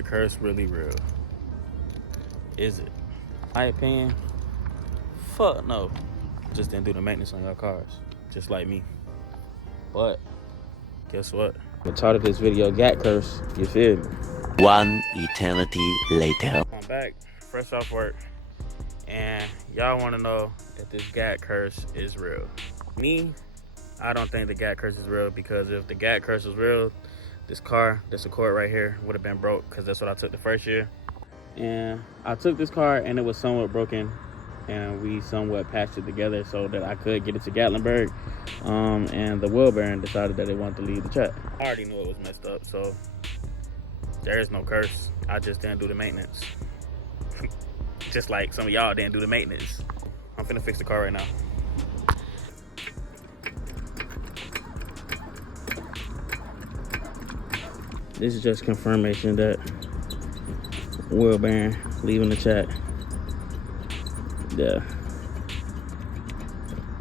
Gat Curse really real? Is it? My opinion, fuck no. Just didn't do the maintenance on your cars, just like me. But guess what? The title of this video, Gat Curse, you feel me? One eternity later. I'm back, fresh off work, and y'all want to know if this Gat Curse is real. Me, I don't think the Gat Curse is real, because if the Gat Curse was real, this Accord right here would have been broke, because that's what I took the first year. And I took this car and it was somewhat broken, and we somewhat patched it together so that I could get it to Gatlinburg. And the wheel bearing decided that it wanted to leave the track. I already knew it was messed up, so there is no curse. I just didn't do the maintenance. Just like some of y'all didn't do the maintenance. I'm finna fix the car right now. This is just confirmation that wheel bearing leaving the chat. Yeah,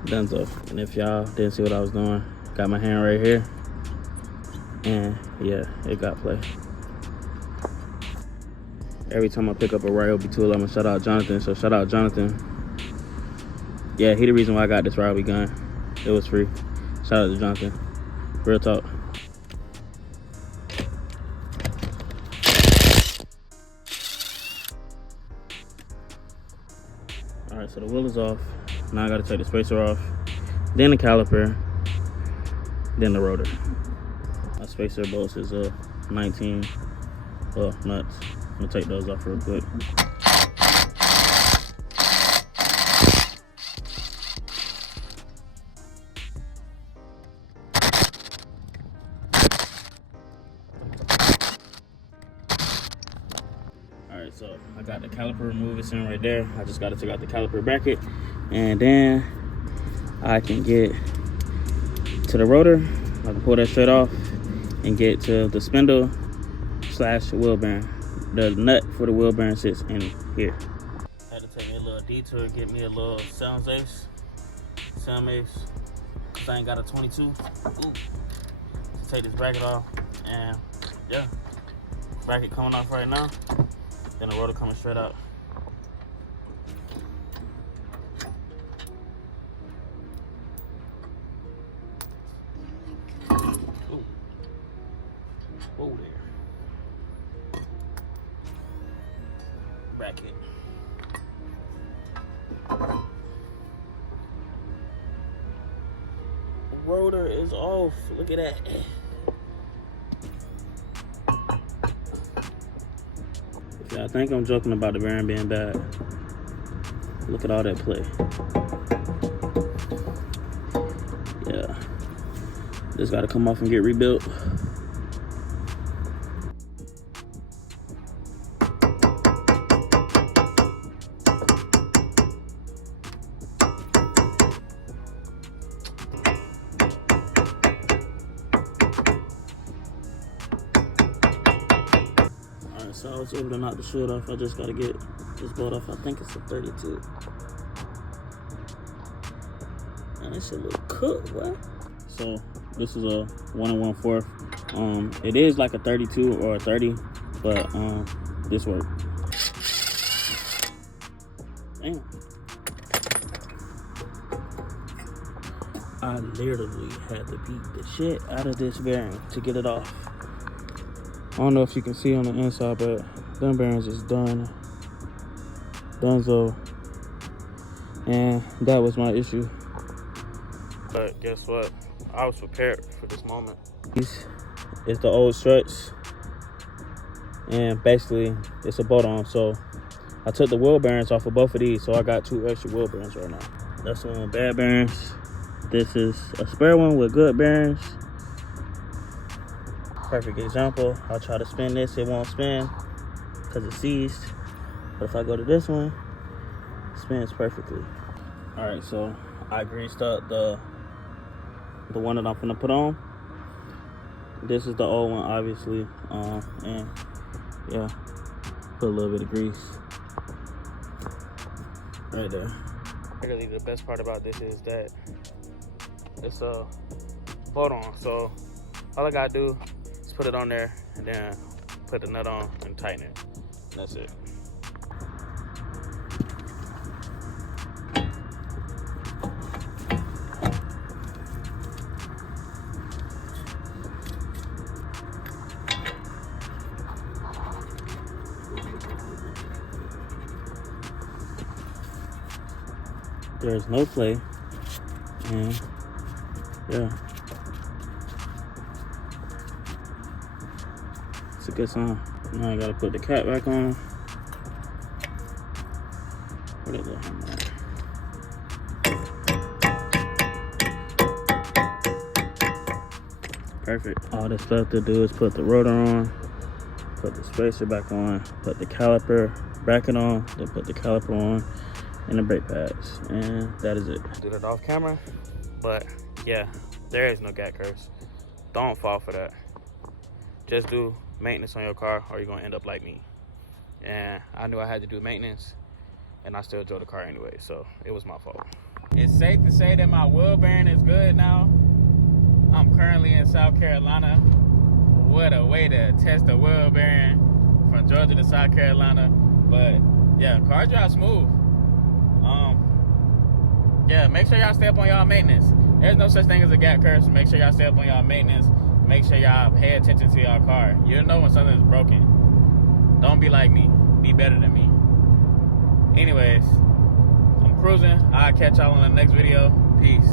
donezo. And if y'all didn't see what I was doing, got my hand right here, and yeah, it got play. Every time I pick up a Ryobi tool, I'm gonna shout out Jonathan. So shout out Jonathan. Yeah, he the reason why I got this Ryobi gun. It was free. Shout out to Jonathan. Real talk. Alright, so the wheel is off. Now I gotta take the spacer off, then the caliper, then the rotor. My spacer bolts is 19 nuts. I'm gonna take those off real quick. Alright, so I got the caliper removed, it's in right there. I just gotta take out the caliper bracket, and then I can get to the rotor. I can pull that straight off and get to the spindle / wheel bearing. The nut for the wheel bearing sits in here. Had to take me a little detour, get me a little sound mace, cause I ain't got a 22. Ooh. To take this bracket off, and yeah, bracket coming off right now. Then the rotor coming straight out. Ooh. Whoa there. Bracket. Rotor is off. Look at that. If y'all think I'm joking about the bearing being bad, look at all that play. Yeah. This gotta come off and get rebuilt. So I was able to knock the shield off. I just gotta get this bolt off. I think it's a 32. Man, this shit look cooked, what? So this is a 1 1/4. It is like a 32 or a 30, but this worked. Damn. I literally had to beat the shit out of this bearing to get it off. I don't know if you can see on the inside, but them bearings is done. Donezo. And that was my issue. But guess what? I was prepared for this moment. This is the old struts. And basically, it's a bolt on. So I took the wheel bearings off of both of these. So I got 2 extra wheel bearings right now. That's the one with bad bearings. This is a spare one with good bearings. Perfect example. I'll try to spin this, it won't spin because it's seized. But if I go to this one, it spins perfectly. Alright, so I greased up the one that I'm gonna put on. This is the old one, obviously. And yeah, put a little bit of grease right there. Really, the best part about this is that it's a bolt on, so all I gotta do put it on there and then put the nut on and tighten it. That's it. There's no play, and yeah, it's a good song. Now I gotta put the cap back on. Where did the hammer at? Perfect. All that's left to do is put the rotor on, put the spacer back on, put the caliper bracket on, then put the caliper on, and the brake pads, and that is it. Do that off camera, but yeah, there is no Gat Curse. Don't fall for that. Just do maintenance on your car, or you're gonna end up like me. And I knew I had to do maintenance, and I still drove the car anyway, so it was my fault. It's safe to say that my wheel bearing is good now. I'm currently in South Carolina. What a way to test a wheel bearing from Georgia to South Carolina. But yeah, car drive smooth. Yeah, make sure y'all stay up on y'all maintenance. There's no such thing as a Gat Curse. Make sure y'all stay up on y'all maintenance. Make sure y'all pay attention to y'all car. You'll know when something's broken. Don't be like me. Be better than me. Anyways, I'm cruising. I'll catch y'all on the next video. Peace.